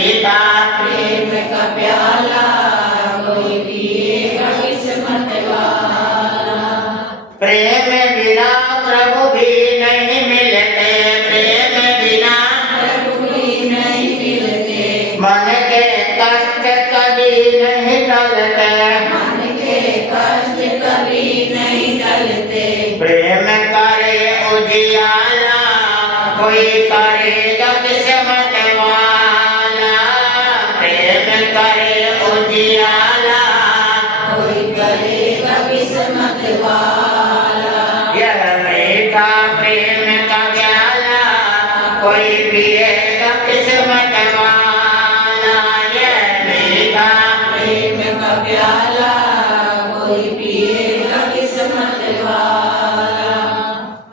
मीठा प्रेम का प्याला कोई पिएगा किस्मत वाला। प्रेम बिना प्रभु भी नहीं मिलते, प्रेम बिना प्रभु भी नहीं मिलते, मन के कष्ट कभी नहीं टलते, मन के कष्ट कभी नहीं टलते। प्रेम करे उजियाला कोई करेगा किस्मत वाला, प्रेम करे उजियाला कोई करेगा किस्मत वाला। यह मीठा प्रेम का प्याला कोई पिएगा किस्मत वाला, यह मीठा प्रेम का प्याला कोई पिएगा किस्मत वाला।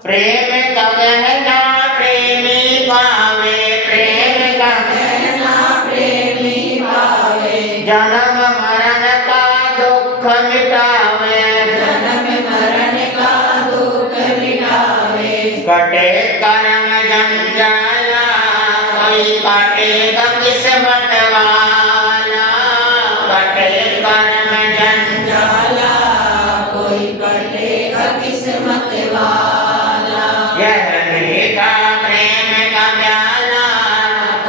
प्रेम का गहना प्रेमी पावे, प्रेम का कहना प्रेमी पावे, जन्म मरण का दुख मिटावे, जन्म मरण का दुख मिटावे। कटे कर्म जंजाला कोई काटेगा किस्मत वाला, कटे कर्म जंजाला जाला कोई कटेगा किस्मत वाला। यह मीठा प्रेम का प्याला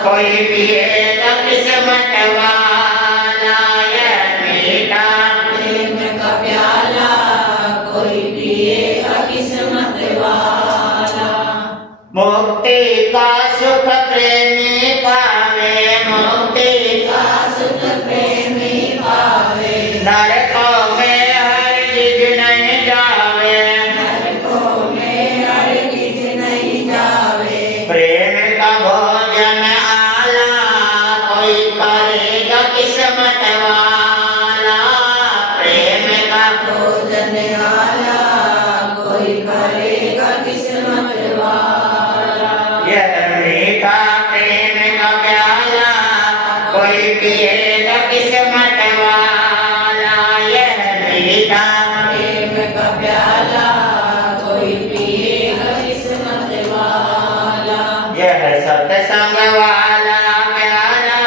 कोई पिएगा किस्मत वाला, यह मीठा प्रेम का प्याला कोई पिएगा किस्मत वाला। मुक्ति का सुख प्रेमी पावे, मुक्ति का सुख प्रेमी पावे, नरकों में हरगिज नहीं जावे, नरकों में हरगिज नहीं जावे। प्रेम का भोजन आला कोई करेगा किस्मत वाला, प्रेम का भोजन आला कोई करेगा किस्मत वाला। यह मीठा प्रेम का प्याला कोई पिएगा किस्मत वाला, यह मीठा प्रेम का प्याला कोई पिएगा किस्मत वाला। यह सत्संग वाला प्याला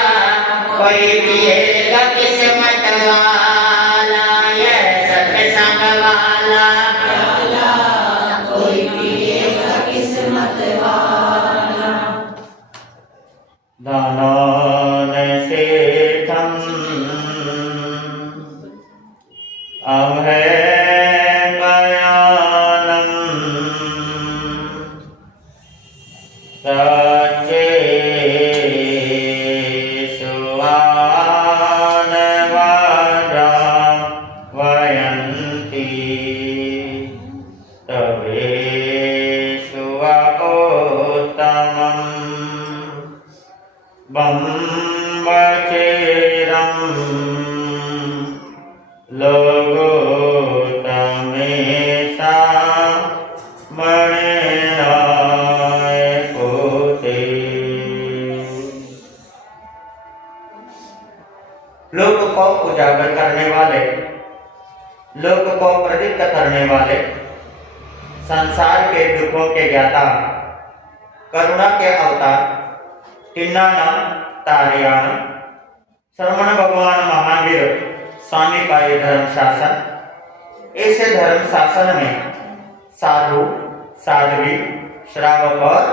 कोई पिएगा किस्मत वाला, यह सत्संग वाला प्याला कोई पिएगा किस्मत वाला। दानों से थम अभय बयानम सच्चे सुवान वादाम वयंती तवे सुवा उत्तमम् बम्बचेरम लोगोतमेशा मणिनाय पोते। लोक को उजागर करने वाले, लोक को प्रदीप्त करने वाले, संसार के दुखों के ज्ञाता, करुणा के अवतार, तिन्नाना तारियाण श्रवण भगवान महावीर स्वामी का ये धर्म शासन, इस धर्म शासन में साधु साध्वी श्रावक और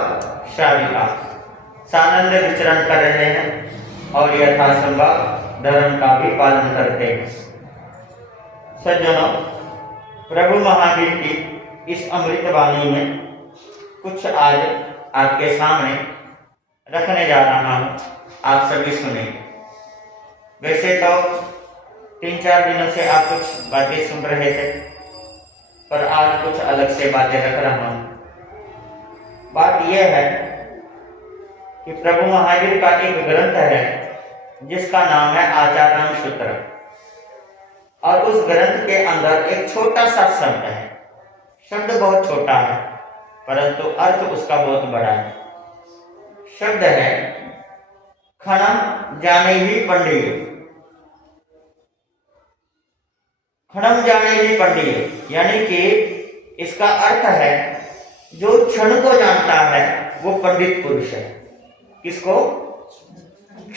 श्राविका सानंद विचरण कर रहे हैं और यथासंभव धर्म का भी पालन करते हैं। सज्जनों, प्रभु महावीर की इस अमृत वाणी में कुछ आज आपके सामने रखने जा रहा हूं, आप सभी सुने। वैसे तो 3-4 दिनों से आप कुछ बातें सुन रहे थे, पर आज कुछ अलग से बातें रख रहा हूं। बात यह है कि प्रभु महावीर का एक ग्रंथ है जिसका नाम है आचार्य सूत्र, और उस ग्रंथ के अंदर एक छोटा सा शब्द है। शब्द बहुत छोटा है परंतु अर्थ उसका बहुत बड़ा है। शब्द है खनम जाने ही पंडित, खनम जाने ही पंडित, यानी कि इसका अर्थ है जो क्षण को जानता है वो पंडित पुरुष है। किसको?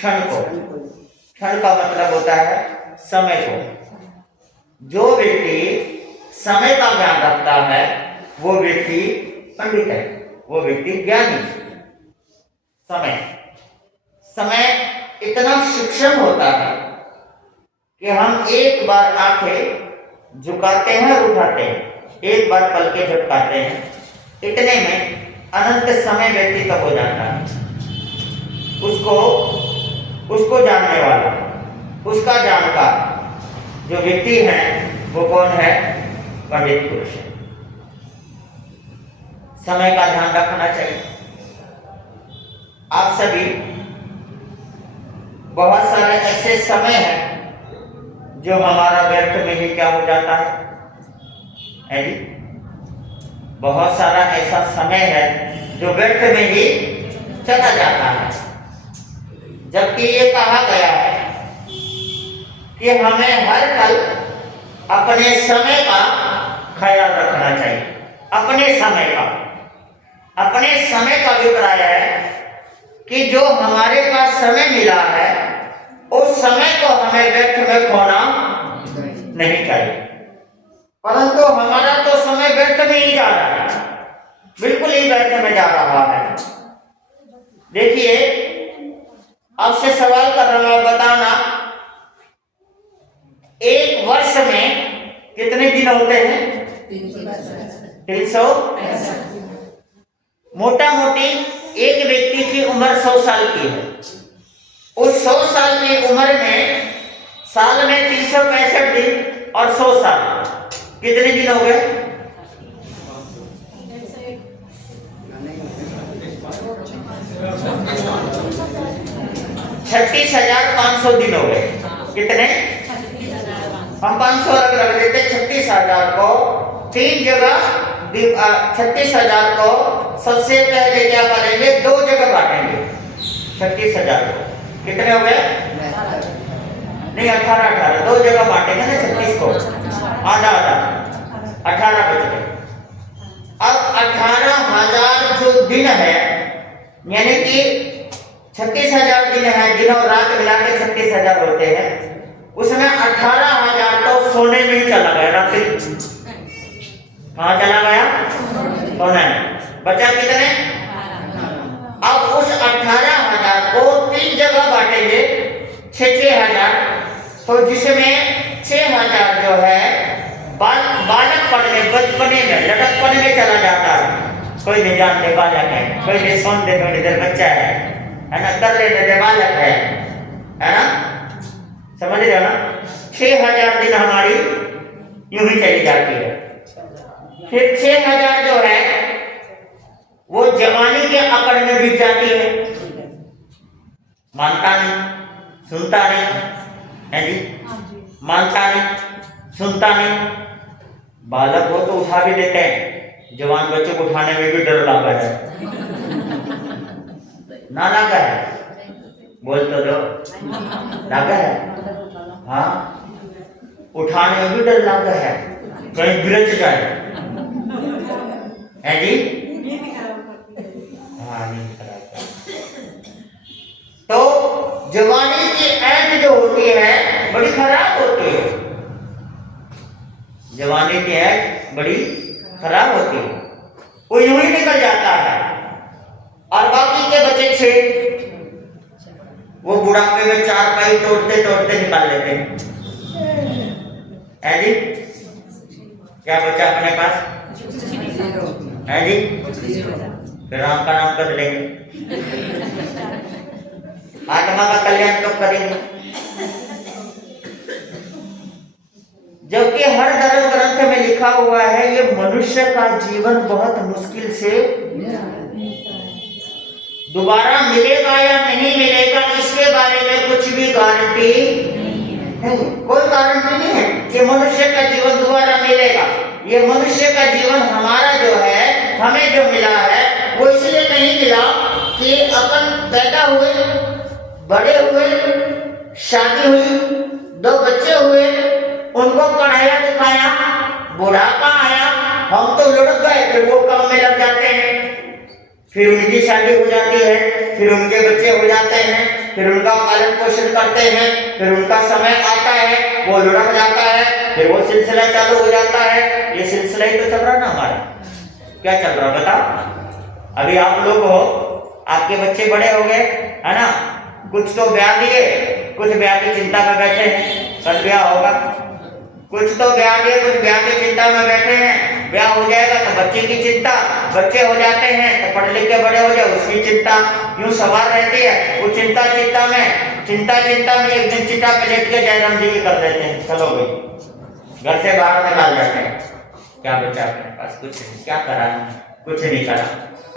क्षण को। क्षण का मतलब होता है समय को। जो व्यक्ति समय का ज्ञान रखता है वो व्यक्ति पंडित है, वो व्यक्ति ज्ञानी। समय समय इतना सूक्ष्म होता है कि हम एक बार आंखें झुकाते हैं और उठाते हैं, एक बार पलकें झपकाते हैं, इतने में अनंत समय व्यक्ति तक हो जाता है। उसको जानने वाला, उसका जानकार जो व्यक्ति है वो कौन है? पंडित पुरुष है। समय का ध्यान रखना चाहिए। आप सभी, बहुत सारे ऐसे समय हैं जो हमारा व्यर्थ में ही क्या हो जाता है जी? बहुत सारा ऐसा समय है जो व्यर्थ में ही चला जाता है, जबकि ये कहा गया है कि हमें हर पल अपने समय का ख्याल रखना चाहिए। अपने समय का अभिप्राय है कि जो हमारे पास समय मिला है उस समय को हमें व्यर्थ में खोना नहीं चाहिए। परंतु हमारा तो समय व्यर्थ में ही जा रहा है, बिल्कुल ही व्यर्थ में जा रहा है। देखिए, आपसे सवाल कर रहा हूं, बताना एक वर्ष में कितने दिन होते हैं? 365। मोटा मोटी एक व्यक्ति की उम्र 100 साल की है। उस 100 साल की उम्र में साल में 365 दिन और 100 साल, कितने दिन हो गए? 36,500 दिन हो गए। कितने? हम 500 अलग रख देते। 36,000 को 3 जगह, 36,000 को सबसे पहले क्या करेंगे? 2 जगह बांटेंगे। 36,000 को कितने हो गए? नहीं, 18 2 जगह बांटेंगे ना 36 को, आधा 18 बच गए। अब 18,000 जो दिन है, यानी कि 36,000 दिन है, दिन और रात मिला के 36,000 होते हैं, उसमें 18,000 तो सोने में ही चला गया। रात्रि कहाँ चला गया? सोने में। बचा कितने? अब उस 18,000 को 3 जगह बांटेंगे, 6,000, तो जिसमें 6,000 जो है बालकपन में, बचपने में, लड़कपन में चला जाता है। कोई नहीं जानते बालक है, कोई नहीं सोचते थोड़ी देर बच्चा है ना, कर लेने दे बालक है ना, समझ रहे हो ना? 6,000 दिन हमारी यूं ही चली जाती है। फिर 6,000 जो है वो जवानी के अकड़ में बीत जाती है। मानता नहीं, सुनता नहीं है जी, मानता नहीं, सुनता नहीं। बालक हो तो उठा भी देते हैं, जवान बच्चे को उठाने में भी डर लगा है। ना लगा है? बोल तो दो, लगा है? हाँ, उठाने में भी डर लगा है, कहीं गिर जाए है जी। हाँ, नहीं खराब। तो जवानी की ऐंठ जो होती है बड़ी खराब होती है। जवानी की ऐंठ बड़ी खराब होती है, वो यूं ही निकल जाता है। और बाकी के बचे 6, वो बुढ़ापे में 4 पाई तोड़ते तोड़ते निकाल लेते हैं है जी। क्या बचा अपने पास है जी? फिर राम का नाम कर लेंगे, आत्मा का कल्याण कब करेंगे? जबकि हर धर्म ग्रंथ में लिखा हुआ है ये मनुष्य का जीवन बहुत मुश्किल से दोबारा मिलेगा या नहीं मिलेगा, इसके बारे में कुछ भी गारंटी नहीं, कोई गारंटी नहीं है कि मनुष्य का जीवन दोबारा मिलेगा। ये मनुष्य का जीवन हमारा जो है, हमें जो मिला है वो इसलिए नहीं मिला कि अपन पैदा हुए, बड़े हुए, शादी हुई, 2 बच्चे हुए, उनको पढ़ाया लिखाया, बुढ़ापा आया, हम तो लुढ़क गए, फिर वो काम में लग जाते हैं, फिर उनकी शादी हो जाती है, फिर उनके बच्चे हो जाते हैं, फिर उनका पालन पोषण करते हैं, फिर उनका समय आता है वो लुढ़क जाता है, फिर वो सिलसिला चालू हो जाता है। ये सिलसिला ही तो चल रहा ना हमारा। क्या चल रहा बताओ? अभी आप लोग हो, आपके बच्चे बड़े हो गए है ना, कुछ तो ब्याह दिए, कुछ ब्याह की चिंता में बैठे हैं, कल ब्याह होगा। कुछ तो ब्याह दिए, कुछ ब्याह की चिंता में बैठे हैं, ब्याह हो जाएगा तो बच्चे की चिंता, बच्चे हो जाते हैं तो पढ़ लिख के बड़े हो जाए उसकी चिंता, यूं सवार रहती है। वो चिंता चिंता में एक दिन चिता पे लेट के जयराम जी की कर देते हैं, चलो भाई घर से बाहर निकाल जाते हैं। क्या बचा अपने पास? कुछ नहीं। क्या करा? कुछ नहीं करा,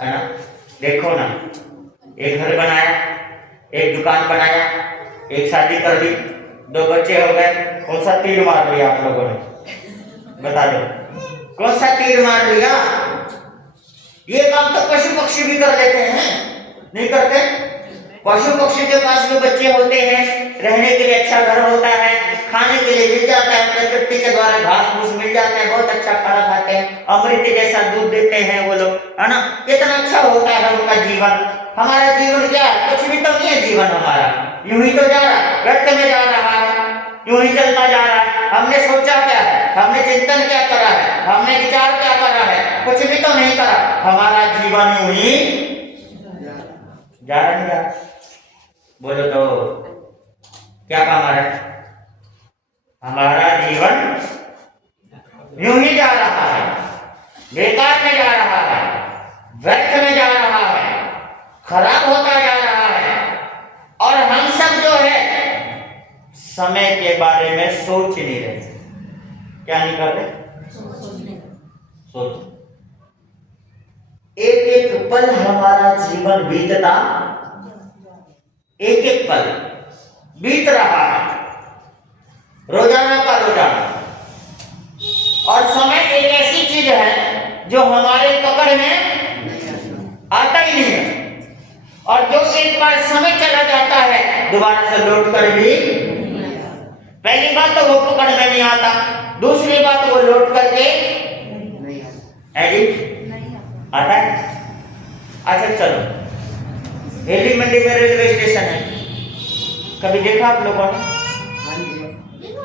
है ना। देखो ना, एक घर बनाया, एक दुकान बनाया, एक शादी कर दी, 2 बच्चे हो गए, कौन सा तीर मार लिया आप लोगों ने? बता दो, कौन सा तीर मार लिया? ये काम तो पशु पक्षी भी कर लेते हैं, नहीं करते? पशु पक्षी के पास भी बच्चे होते हैं, रहने के लिए अच्छा घर होता है, खाने के लिए मिल जाता है, प्रकृति के द्वारा घास फूस मिल जाता है, बहुत अच्छा खाना खाते हैं, अमृत जैसा दूध देते हैं वो लोग, है ना। कितना अच्छा होता है उनका जीवन। हमारा जीवन क्या है? कुछ भी तो नहीं है जीवन हमारा, यूं ही तो जा रहा है, व्यर्थ में जा रहा है, यूं ही चलता जा रहा है। हमने सोचा क्या है? हमने चिंतन क्या करा है? हमने विचार क्या करा है? कुछ भी तो नहीं करा। हमारा जीवन यूं ही जा रहा नहीं जा रहा। बोलो तो क्या काम आ रहा है? हमारा जीवन यूं ही जा रहा है, बेकार में जा रहा है, व्यर्थ में जा रहा है, खराब होता जा रहा है। और हम सब जो है समय के बारे में सोच नहीं रहे। क्या नहीं कर रहे? सोच। एक एक पल हमारा जीवन बीतता, एक एक पल बीत रहा है, रोजाना का रोजाना। और समय एक ऐसी चीज है जो हमारे पकड़ में आता ही नहीं है, और जो एक बार समय चला जाता है दोबारा से लौट कर भी, पहली बात तो वो पकड़ में नहीं आता, दूसरी बात वो लौट करके है जी आता है। अच्छा चलो, दिल्ली मंडी में रेलवे स्टेशन है, कभी देखा आप लोगों ने?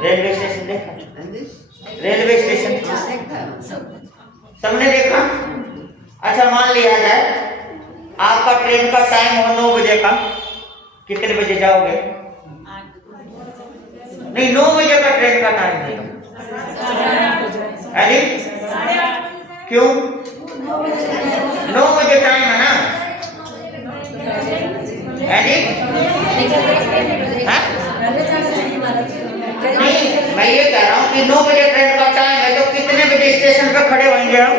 रेलवे स्टेशन देखा? रेलवे स्टेशन सबने देखा? अच्छा मान लिया जाए आपका ट्रेन का टाइम हो 9 बजे का, कितने बजे जाओगे? नहीं, 9 बजे का ट्रेन का टाइम है जी। क्यों? 9 बजे टाइम है ना, है जी? नहीं, मैं ये कह रहा हूँ कि 9 बजे ट्रेन का टाइम है तो कितने बजे स्टेशन पर खड़े होंगे हम?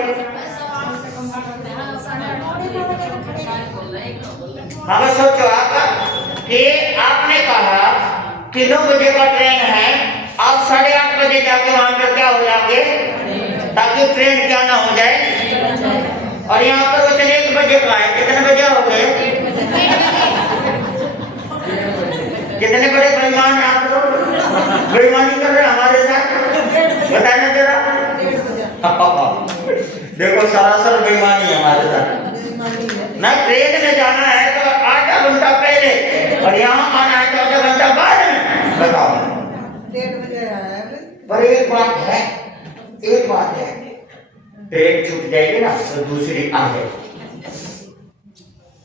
हाँ बस सोचो आप कि आपने कहा कि 9 बजे का ट्रेन है, आप 8:30 बजे जाके वहां पर क्या हो जाओगे ताकि ट्रेन क्या ना हो जाए। और यहाँ पर वो चले 1 बजे का है, कितने बजे हो गए? कितने बड़े बेईमान हैं आप लोग, बेईमानी कर रहे हैं हमारे साथ, बताना जरा। देखो सरासर बेईमानी है हमारे साथ ना। ट्रेन में जाना है तो आधा घंटा पहले और यहाँ आना है तो आधा घंटा बाद में, बताओ। पर एक बात है, ट्रेन छूट जाएगी ना तो दूसरी आ जाएगी,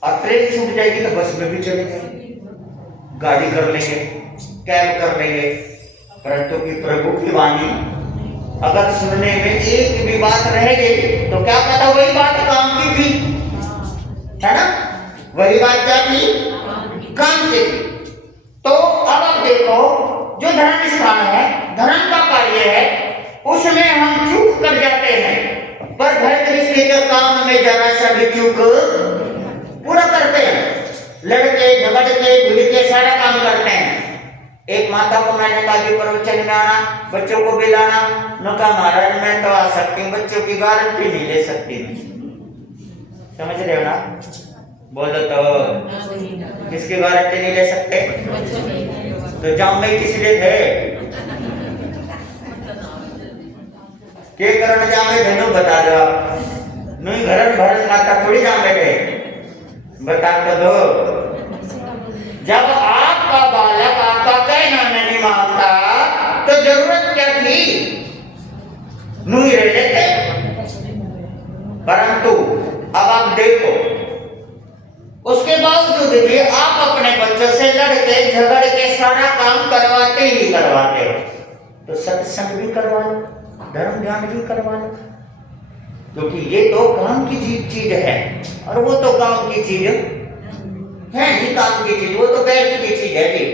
और ट्रेन छूट जाएगी तो बस में भी चले जाएंगे, गाड़ी कर लेंगे, कैब कर लेंगे। परंतु कि प्रभु की वाणी अगर सुनने में एक भी बात रह गई तो क्या पता वही बात काम की थी, है ना। वही बात क्या थी? काम की थी। तो अब आप देखो, जो धर्म स्थान है, धर्म का कार्य है, उसमें हम चूक कर जाते हैं, पर घर गृहस्थी के काम में जरा सा भी चूक पूरा करते हैं, लड़के झगड़ते भिड़ के सारा काम करते हैं। एक माता को मैंने कहा कि प्रवचन में आना, बच्चों को भी लाना, न कहा महाराज मैं तो आ सकती हूँ, बच्चों की गारंटी नहीं ले सकती मैं। समझ रहे हो ना? बोलो तो किसकी गारंटी नहीं ले सकते? तो जाम में किस लिए थे? के कारण जाम में थे? बता दो आप। नहीं घर भरत माता थोड़ी जाम में थे, बता तो दो। जब आपका बालक आपका कहना नहीं मानता तो जरूरत क्या थी, मुंह रह लेते। परंतु अब आप देखो, उसके बावजूद भी आप अपने बच्चों से लड़के झगड़ के सारा काम करवाते ही करवाते हो। तो सत्संग भी करवा लो, धर्म ध्यान भी करवा लो, क्योंकि ये तो काम की चीज है और वो तो काम की चीज है नहीं, काम की चीज वो तो व्यर्थ की चीज है जी।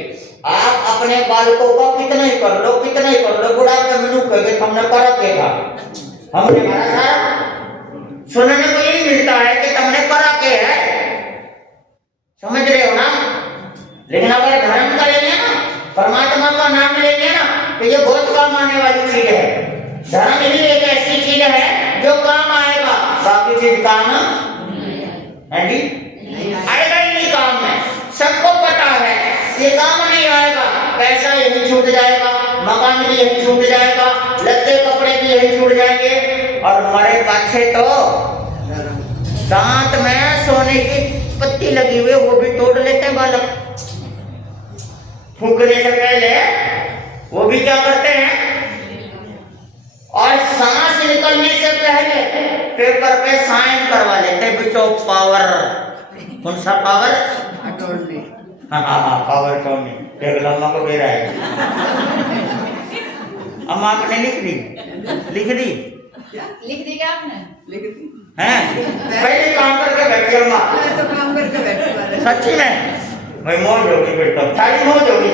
आप अपने बालकों का कितना ही कर लो, कितना ही कर लो, बुढ़ापे में नुक करके हमने करा के था, हमने हमारा सारा सुनने को यही मिलता है कि तुमने करा के है, समझ रहे हो ना। लेकिन अगर धर्म करेंगे ना, परमात्मा का नाम लेंगे ना, तो ये बहुत काम आने वाली चीज है। धर्म ही एक ऐसी चीज है जो काम आएगा, बाकी चीज काम है जी, आएगा ही नहीं काम में। सबको पता है ये काम नहीं आएगा, पैसा यही छूट जाएगा, मकान भी यही छूट जाएगा, लत्ते कपड़े भी यही छूट जाएंगे, और मरे पाछे तो दांत में सोने की पत्ती लगी हुई वो भी तोड़ लेते हैं बालक। फूकने से पहले वो भी क्या करते हैं, और सांस निकलने से पहले पेपर पे साइन करवा लेते हैं, बिच ऑफ पावर। कौन सा पावर? हाँ, पावर टर्नी। एक लम्मा को दे रहा है। अम्मा आपने लिख दी क्या आपने? लिख दी हैं? पहले काम करके बैठी अम्मा, तो काम करके बैठी सच्ची में भाई मौज होगी, फिर तो सारी मौज होगी।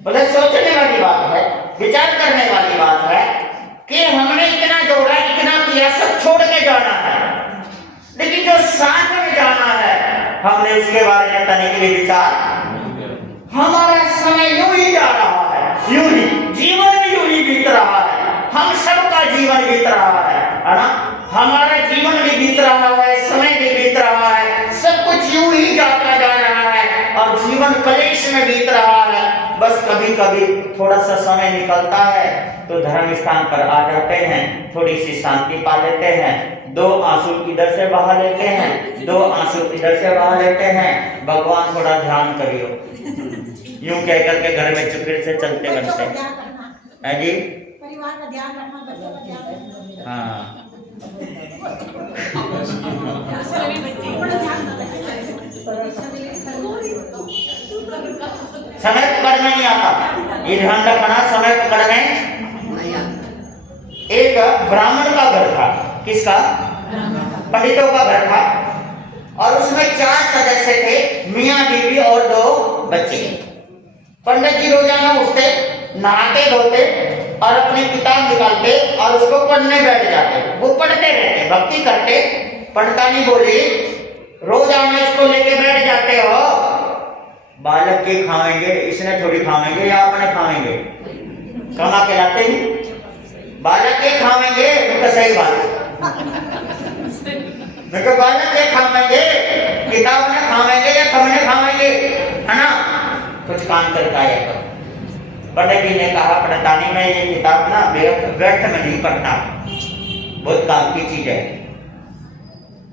बोले सोचने वाली बात है, विचार करने वाली बात है कि हमने इतना जोड़ा, इतना किया, सब छोड़ के जाना है, लेकिन जो साथ में जाना है हमने उसके बारे में तनिक भी विचार। हमारा समय यूं ही जा रहा है, यूं ही जीवन भी यूं ही बीत रहा है, हम सबका जीवन बीत रहा है ना। हमारा जीवन भी बीत रहा है, समय भी बीत रहा है, सब कुछ यूं ही जाता जा रहा है और जीवन कलेश में बीत रहा है। बस कभी कभी थोड़ा सा समय निकलता है तो धर्म स्थान पर आ जाते हैं, थोड़ी सी शांति पा लेते हैं, 2 आंसू इधर से बहा लेते हैं, 2 आंसू इधर से बहा लेते हैं। भगवान थोड़ा ध्यान करियो, यूं कह करके घर में चुपके से चलते बनते हैं जी। परिवार का ध्यान रखना, बच्चों का ध्यान रखना। हाँ, समय पकड़ना नहीं आता, ये ध्यान रखना, समय पकड़ने। एक ब्राह्मण का घर था, किसका? पंडितों का घर था, और उसमें 4 सदस्य थे, मियाँ बीवी और 2 बच्चे। पंडित जी रोजाना उठते, नहाते धोते और अपनी किताब निकालते और उसको पढ़ने बैठ जाते। वो पढ़ते रहते, भक्ति करते। पंडितानी बोली, रोजाना इसको लेके बैठ जाते हो, बालक के खाएंगे, इसने थोड़ी खाएंगे या अपने खाएंगे, कमा के लाते ही बालक के खाएंगे। तो सही बात है, तो बालक के खाएंगे, किताब ने खाएंगे या तुमने खाएंगे, है ना। कुछ काम करके आया करो। पंडित जी ने कहा, पंडितानी में ये किताब ना व्यर्थ में नहीं पढ़ना, बहुत काम की चीज है,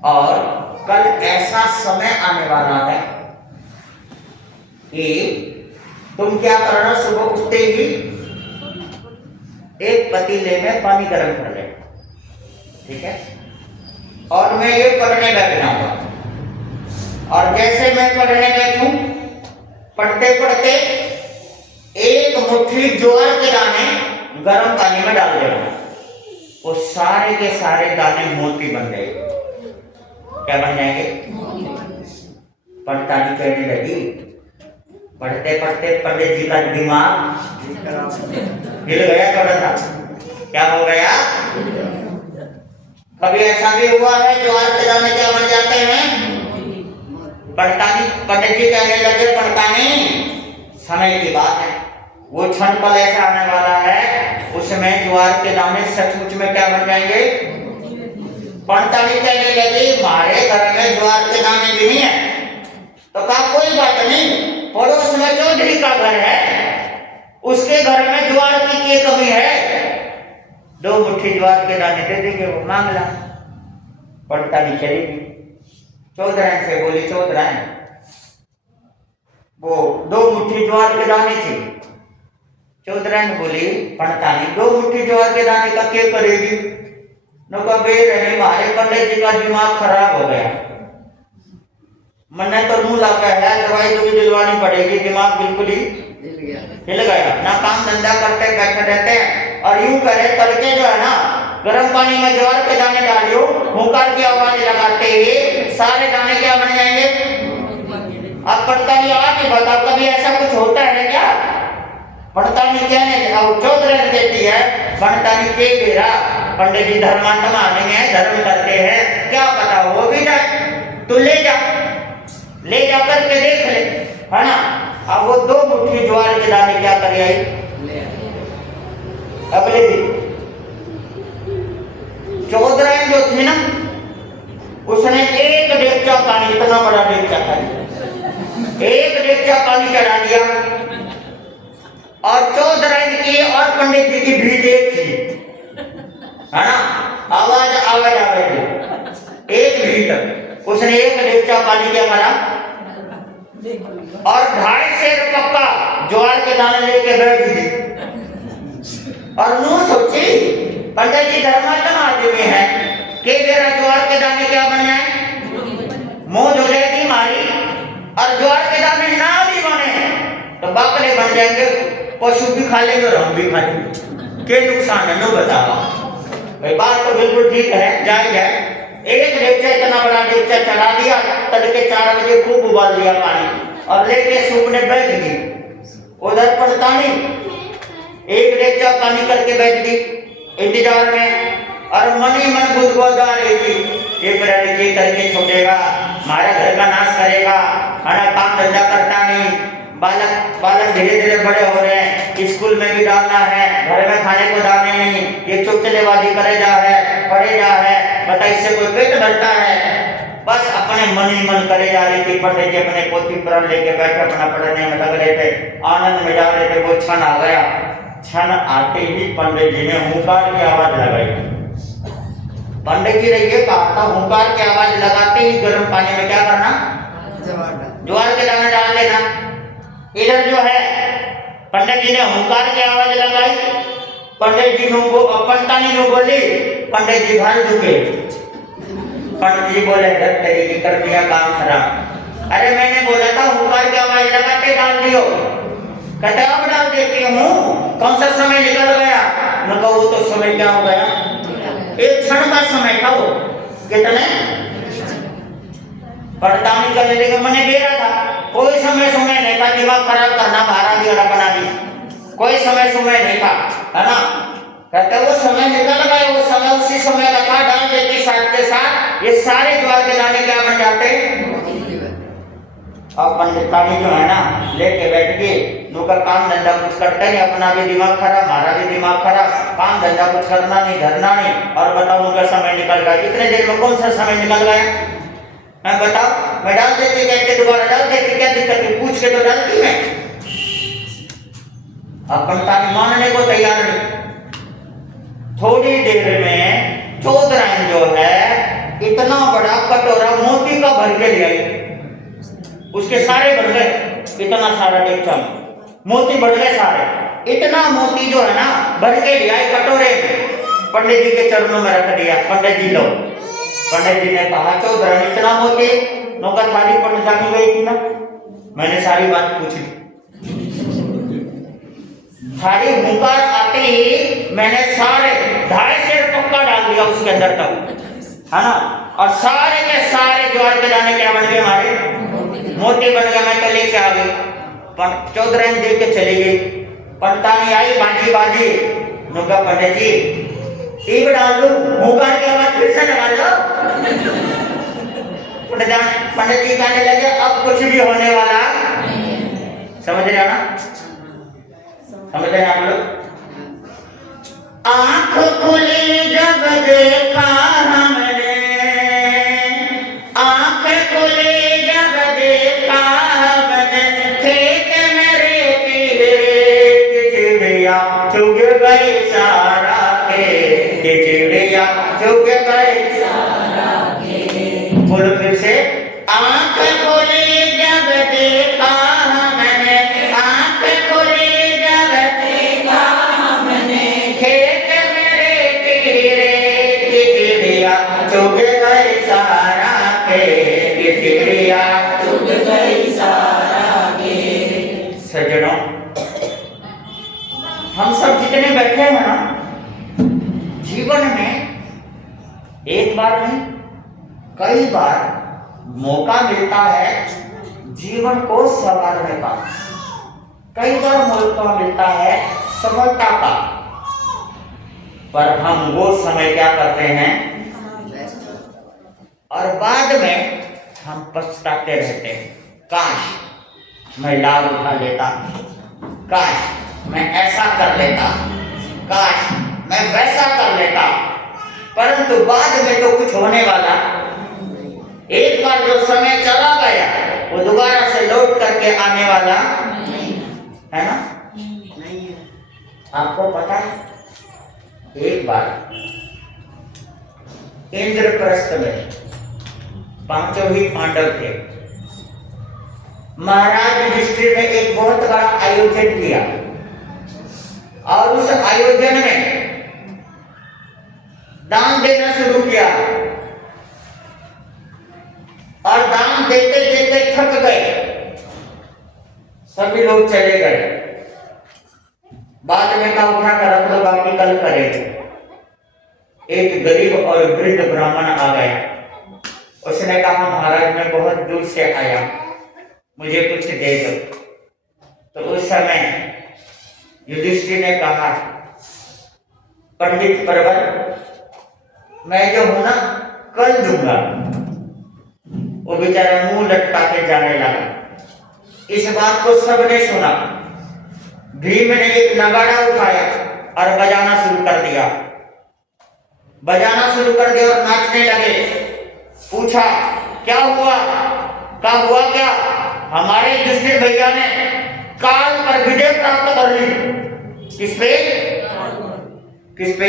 और कल ऐसा समय आने वाला है कि तुम क्या करना, सुबह उठते ही एक पतीले में पानी गर्म कर ले, ठीक है, और मैं ये पढ़ने बैठना था। और जैसे मैं पढ़ने बैठूं, पढ़ते पढ़ते एक मुट्ठी ज्वार के दाने गर्म पानी में डाल देना, वो सारे के सारे दाने मोती बन गए। क्या बन जाएंगे? पंडितानी कहने लगी, पढ़ते पढ़ते पंडित जी का दिमाग हिल गया थोड़ा सा। क्या हो गया? कभी ऐसा भी हुआ है ज्वार के दाने क्या बन जाते हैं? पंडित जी कहने लगे, पंडितानी समय की बात है, वो क्षण पल ऐसा आने वाला है, उसमें ज्वार के दाने सचमुच में क्या बन जाएंगे? पंडितानी कहने लगी, हमारे घर में ज्वार के दाने भी नहीं है। तो कहा कोई बात नहीं, पड़ोस में चौधरी का घर है, उसके घर में ज्वार की कमी है, 2 मुट्ठी ज्वार के दाने दे देंगे, वो मांग ला। पंडितानी चली गई। चौधराइन से बोली, चौधराइन वो 2 मुट्ठी ज्वार के दाने थे। चौधराइन बोली, पड़तानी 2 मुट्ठी ज्वार के दाने का क्या करेगी? नौका बेर नहीं, हमारे पंडित जी का दिमाग खराब हो गया, मैंने तो मुंह लगा है, दवाई तो भी दिलवानी पड़ेगी, दिमाग बिल्कुल ही हिल गया ना, काम धंधा करते बैठे रहते हैं। और यूं करे तड़के जो है ना, गर्म पानी में ज्वार के दाने डालियो, हुंकार की आवाज लगाते ही सारे दाने क्या बन जाएंगे? अब पड़तानी आप ही बताओ, कभी ऐसा कुछ होता है क्या? पड़तानी कहने चौधराइन कहती है, पड़तानी के बेरा पंडित जी धर्मात्मा नहीं है, धर्म करते हैं, क्या पता हो भी जाए, तू ले जा करके देख ले, है ना। अब वो 2 मुट्ठी ज्वार के दाने क्या कर आई? अगले दिन चौधराइन जो थी ना, उसने 1 डेगचा पानी, इतना बड़ा डेगचा पानी, 1 डेगचा पानी चढ़ा दिया। और चौधराइन की और पंडित जी की भीड़ एक थी, है ना, आवाज आवे थी, एक भीड़। उसने 1 डेगचा पानी क्या करा और 2.5 सेर पक्का ज्वार के दाने लेके बैठ गई। और नू सोची पंडित जी धर्मात्मा आदमी है कि मेरा ज्वार के दाने क्या बन जाए? मौज हो जाएगी हमारी। और ज्वार के दाने ना भी बने तो बाकले बन जाएंगे, पशु भी खा लेंगे और हम भी खा लेंगे, क्या नुकसान है? नो बताओ भाई, बात तो बिल्कुल ठीक है, जाए 1 डेगचा, इतना बड़ा डेगचा चढ़ा दिया, तड़के 4 बजे खूब उबाल दिया पानी और लेके सूखने बैठ गई। उधर पड़तानी 1 डेगचा पानी करके बैठ गई इंतजार में, और मन ही मन गुदगुदा रही थी, ये मेरा नीचे करके छोड़ेगा, हमारा घर का नाश करेगा, हमारा काम धंधा करता नहीं, बालक धीरे धीरे बड़े हो रहे हैं, स्कूल में भी डालना है, घर में खाने को दाने नहीं, ये चुपचलेबाजी करे जा है, पढ़े जा है, बता इससे कोई पेट भरता है? बस अपने मन ही मन करे जा रही थी। पंडित जी अपने पोथी पुराण लेके बैठे अपना पढ़ने में लग रहे थे, आनंद में जा रहे थे। वो क्षण आ गया, क्षण आते ही पंडित जी ने हुंकार की आवाज लगाई। पंडित जी ने ये कहा था, हुंकार की आवाज लगाते ही गर्म पानी में क्या करना? ज्वार के दाने डाल देना। इधर जो है पंडित जी ने हुंकार की आवाज लगाई, पंडित जी पंडितानी नु बोली, पंडित जी भाल झुके। पंडित जी बोले, तेरी की कर दिया काम खराब। अरे मैंने बोला था हुंकार की आवाज लगाते डाल दियो। कहते अब डाल देती हूँ, कौन सा समय निकल गया? मैं कहूँ वो तो समय क्या हो गया, 1 क्षण का समय था वो। कितने पड़तानी करने लगे, मैंने बेरा था, कोई समय नहीं था दिमाग खराब करना, बाहर भी और अपना भी, कोई समय नहीं था, है ना। कहते वो समय निकल गए, वो समय उसी समय का था, डाल देती साथ के साथ ये सारे ज्वार के दाने क्या बन जाते? अब पंडितानी जो है ना लेके बैठ गए, उनका काम धंधा कुछ करते नहीं, अपना भी दिमाग खराब, हमारा भी दिमाग खराब, काम धंधा कुछ करना नहीं, धरना नहीं। और बताओ उनका समय निकल गया। इतने देर में कौन सा समय निकल गया? मैं बताओ, मैं डाल देती, कहते दोबारा डाल देती, क्या दिक्कत है? पूछ के तो डालती मैं। अब पंडितानी मानने को तैयार नहीं। थोड़ी देर में चौधराइन जो है इतना बड़ा कटोरा मोती का भर के ले आई, उसके सारे बन गए, इतना सारा डेगचा मोती बढ़ गए सारे। इतना मोती जो है ना भर के ले आई कटोरे में, पंडित जी के चरणों में रख दिया। पंडित जी लो। पंडित जी ने कहा, चौधराइन इतना मोती? नौका थारी पंडितानी गई थी ना, मैंने सारी बात पूछी। थारी हुंकार आते ही मैंने सारे 2.5 सेर पक्का डाल दिया उसके अंदर तक, है ना। और सारे के सारे ज्वार के दाने क्या बन गए? हमारे मोती बन गए। मैं तो लेके आ गई। चौधराइन देख के चली गई। पंडितानी आई, बाजी नौका, पंडित जी एक डाल दो, हुंकार की आवाज फिर से लगा लो। पंडित जी कहने लगे, अब कुछ भी होने वाला, समझ रहे हो ना? समझ रहे हैं आप लोग? आंख खुली जब देखा हमने, आंख खुली जब देखा हमने, खेत में रेती चिड़िया चुग गई सारा के, चिड़िया चुग गई सारा के। बोलो फिर से, हम सब जितने बैठे हैं ना, जीवन में एक बार नहीं कई बार मौका मिलता है जीवन को संवारने का, कई बार मौका मिलता है सफलता का, पर हम वो समय क्या करते हैं और बाद में हम पछताते रहते हैं। काश मैं लाभ उठा लेता, काश मैं ऐसा कर लेता, काश मैं वैसा कर लेता, परंतु बाद में तो कुछ होने वाला। एक बार जो समय चला गया वो दोबारा से लौट करके आने वाला है ना। आपको पता है, एक बार इंद्रप्रस्थ में पांचों ही पांडव थे। महाराज युधिष्ठिर ने एक बहुत बड़ा आयोजन किया और उस आयोजन में दान देना शुरू किया और दान देते देते थक गए, सभी लोग चले गए। बाद में का उठा कर रख लो, बाकी कल करेंगे। एक गरीब और वृद्ध ब्राह्मण आ गया, उसने कहा महाराज मैं बहुत दूर से आया, मुझे कुछ दे दो। तो उस समय युधिष्ठिर ने कहा पंडित प्रवर मैं जो हूं ना कल दूंगा। वो बेचारा मुंह लटका के जाने लगा। इस बात को सबने सुना। भीम ने एक नगाड़ा उठाया और बजाना शुरू कर दिया, बजाना शुरू कर दिया और नाचने लगे। पूछा क्या हुआ, कब हुआ क्या? हमारे युधिष्ठिर भैया ने काल पर विजय प्राप्त कर ली। किस पे? किस पे?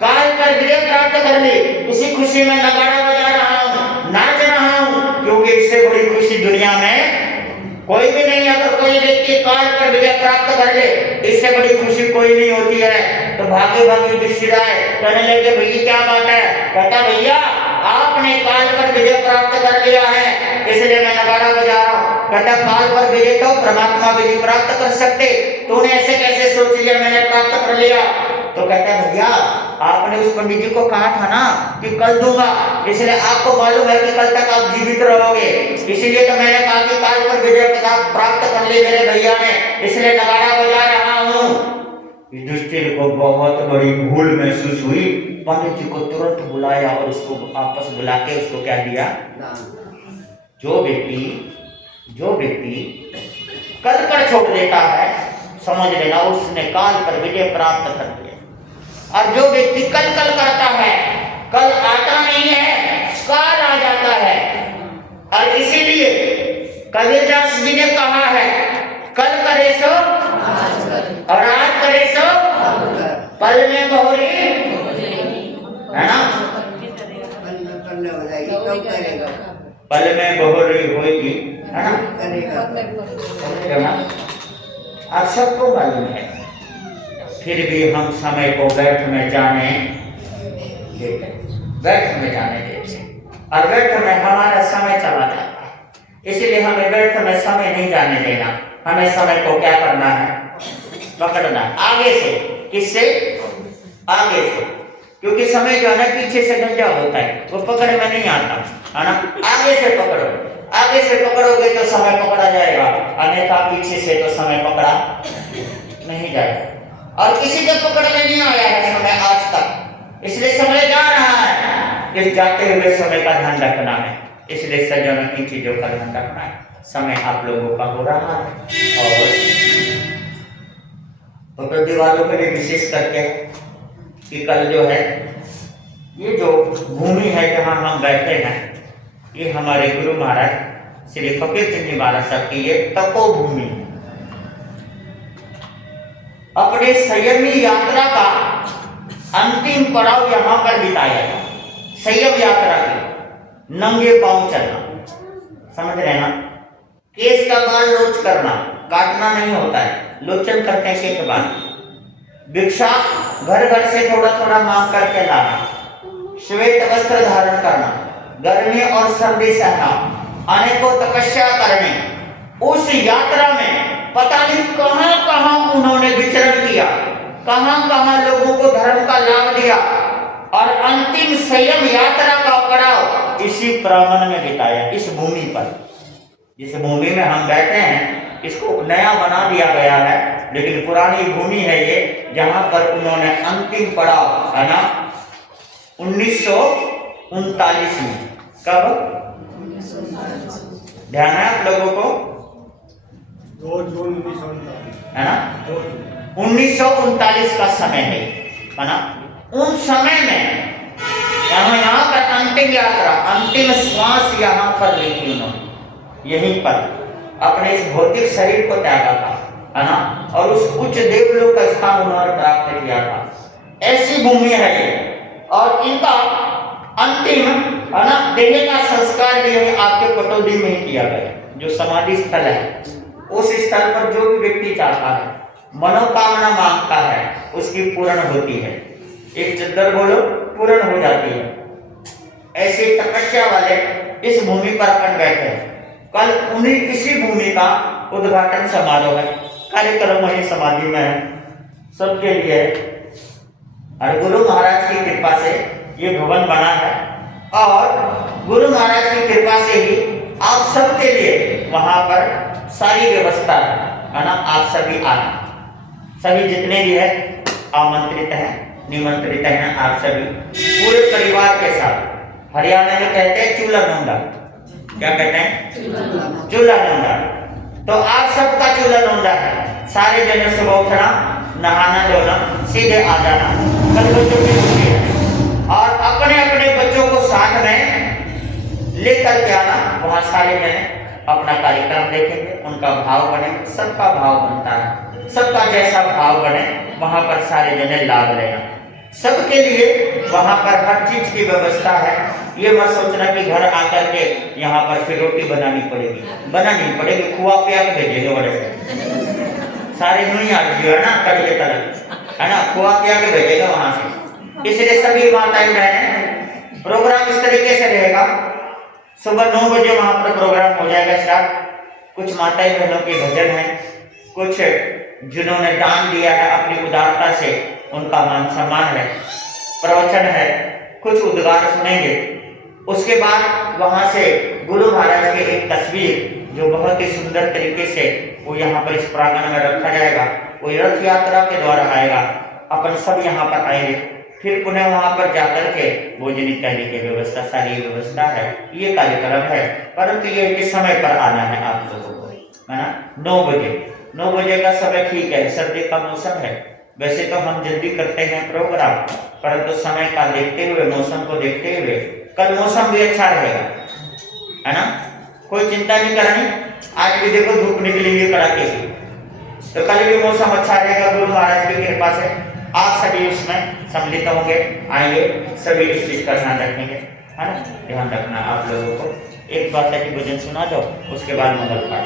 काल पर विजय प्राप्त कर ली। इसी खुशी में नगाड़ा बजा रहा हूं, नाच रहा हूं, क्योंकि इससे बड़ी खुशी दुनिया में कोई भी नहीं। अगर कोई व्यक्ति काल पर विजय प्राप्त कर ले, इससे बड़ी खुशी कोई नहीं होती है। तो भागे भागे युधिष्ठिर आए, कहने लगे भैया क्या बात है? कहता भैया आपने काल पर विजय प्राप्त कर लिया है, इसलिए मैं नगाड़ा बजा रहा हूं। कहता काल पर विजय तो परमात्मा विजय प्राप्त कर सकते, तूने ऐसे कैसे सोच लिया मैंने प्राप्त कर लिया? तो कहता भैया आपने उस पंडित जी को कहा था ना कि कल दूंगा, इसलिए आपको मालूम है कि कल तक आप जीवित रहोगे, इसीलिए तो मैंने कहा कि काल पर विजय प्राप्त कर ली मेरे भैया ने, इसलिए नगाड़ा बजा रहा हूं। युधिष्ठिर को बहुत बड़ी भूल महसूस हुई। पंडित जी को तुरंत बुलाया और उसको वापस बुला के उसको क्या दिया? जो व्यक्ति कल पर छोड़ देता है, समझ लेना उसने काल पर विजय प्राप्त कर लिया। और जो व्यक्ति कल करता है, कल आता नहीं है, काल आ जाता है। और इसीलिए कबीरदास जी ने कहा है कल करे सो और आज करे सो पल में बहुरी, है ना? पल में बहुरी होगी, है ना? आप सबको मालूम है, फिर भी हम समय को व्यर्थ में जाने देते, व्यर्थ में जाने देते और व्यर्थ में हमारा समय चला जाता है। इसलिए हमें व्यर्थ में समय नहीं जाने देना। हमें समय को क्या करना है? पकड़ना है आगे से। किससे? आगे से, क्योंकि समय जो है ना पीछे से गंजा होता है, वो पकड़ में नहीं आता, है ना? आगे से पकड़ो, आगे से पकड़ोगे तो समय पकड़ा जाएगा, अन्यथा पीछे से तो समय पकड़ा नहीं जाएगा। और किसी को पकड़ में नहीं आया है समय आज तक, इसलिए समय जा रहा है। इस जाते हुए समय का ध्यान रखना है, इसलिए सज्जनों की चीजों का ध्यान रखना है। समय आप लोगों का हो रहा है और प्रकृति वालों के लिए विशेष करके कि कल जो है ये जो भूमि है जहाँ हम बैठे हैं, ये हमारे गुरु महाराज श्री फकीर चंद जी महाराज साहब की ये तपोभूमि है। अपने संयमी यात्रा का अंतिम पड़ाव यहाँ पर बिताया था। संयम यात्रा की नंगे पांव चलना, समझ रहे ना? केस का बाल लोच करना, काटना नहीं होता है, लोचन करते हैं के बाद। भिक्षा घर घर से थोड़ा थोड़ा मांग करके लाना, श्वेत वस्त्र धारण करना, गर्मी और सर्दी सहना, अनेकों तपस्या करने। उस यात्रा में पता नहीं कहां कहां उन्होंने विचरण किया। कहां कहां लोगों को धर्म का लाभ दिया और अंतिम संयम यात्रा का पड़ाव इसी प्रांगण में बिताया, इस भूमि पर। जिस भूमि में हम बैठे हैं इसको नया बना दिया गया है, लेकिन पुरानी भूमि है ये, जहां पर उन्होंने अंतिम पड़ाव, है ना, 1939 में, कब ध्यान है आप लोगों को, 2 जून 1939, है ना, 1939 का समय है ना। उन समय में यहाँ पर अंतिम यात्रा, अंतिम श्वास यहाँ पर ली थी उन्होंने, यहीं पर अपने इस भौतिक शरीर को त्यागा था, है ना, और उस उच्च देवलोक का स्थान उन्होंने प्राप्त किया था। ऐसी भूमि है ये, और इनका अंतिम, है ना, देह का संस्कार भी है आपके कटौती में ही किया गया। जो समाधि स्थल है, उस स्थल पर जो भी व्यक्ति चाहता है, मनोकामना मांगता है, उसकी पूर्ण होती है। एक चद्दर बोलो, पूर्ण हो जाती है। ऐसे तपस्या वाले इस भूमि पर अपन बैठे हैं। कल उन्हीं इसी भूमि का उद्घाटन समारोह है, कार्यक्रम वही समाधि में है, सबके लिए है। और गुरु महाराज की कृपा से ये भवन बना है, और गुरु महाराज की कृपा से ही आप सबके लिए वहां पर सारी व्यवस्था है ना। आप सभी आना, सभी जितने भी है आमंत्रित हैं, निमंत्रित हैं आप सभी पूरे परिवार के साथ। हरियाणा में कहते हैं चूल्हा नोंदा, क्या कहते हैं, चूल्हा नोंदा। तो आप सबका चूल्हा नोंदा है। सारे जन सुबह उठना, नहाना धोना, सीधे आ जाना। कल बच्चों की छुट्टी है, और अपने अपने बच्चों को साथ में लेकर के आना। वहाँ सारे जने अपना कार्यक्रम देखेंगे, उनका भाव बने, सबका भाव बनता है, सबका जैसा भाव बने वहाँ पर सारे जने लाभ लेना। सबके लिए वहाँ पर हर चीज की व्यवस्था है। ये मत सोचना कि घर आकर के यहाँ पर फिर रोटी बनानी पड़ेगी, बनानी पड़ेगी, खुआ पिया के भेजेंगे बड़े से, सारे नुई आ है ना, कड़िए तरह, है ना, खुआ पिया के भेजेंगे वहाँ से। इसलिए सभी माताएं बहनें, प्रोग्राम इस तरीके से रहेगा। सुबह 9 बजे वहाँ पर प्रोग्राम हो जाएगा स्टार्ट। कुछ माताएं बहनों के भजन है, कुछ जिन्होंने दान दिया है अपनी उदारता से उनका मान सम्मान है, प्रवचन है, कुछ उद्गार सुनेंगे। उसके बाद वहाँ से गुरु महाराज की एक तस्वीर जो बहुत ही सुंदर तरीके से वो यहाँ पर इस प्रांगण में रखा जाएगा। वो रथ यात्रा के द्वारा आएगा, अपन सब यहाँ पर आएंगे। फिर पुनः वहाँ पर जाकर के भोजन इत्यादि की व्यवस्था, सारी व्यवस्था है। ये कार्यक्रम है, परंतु ये कि समय पर आना है आप लोगों को, है ना। 9 बजे, 9 बजे का समय ठीक है, सर्दी का मौसम है। वैसे तो हम जल्दी करते हैं प्रोग्राम, परंतु समय का देखते हुए, मौसम को देखते हुए, कल मौसम भी अच्छा रहेगा, है ना, कोई चिंता नहीं करनी। आज भी देखो धूप निकली हुई कड़ाके की, तो कल भी मौसम अच्छा रहेगा गुरु महाराज की कृपा से। आप सभी उसमें सम्मिलित होंगे, आएंगे, सभी इस चीज का ध्यान रखेंगे, है ना। ध्यान रखना आप लोगों को। एक बार की भजन सुना दो, उसके बाद मंगल पाठ।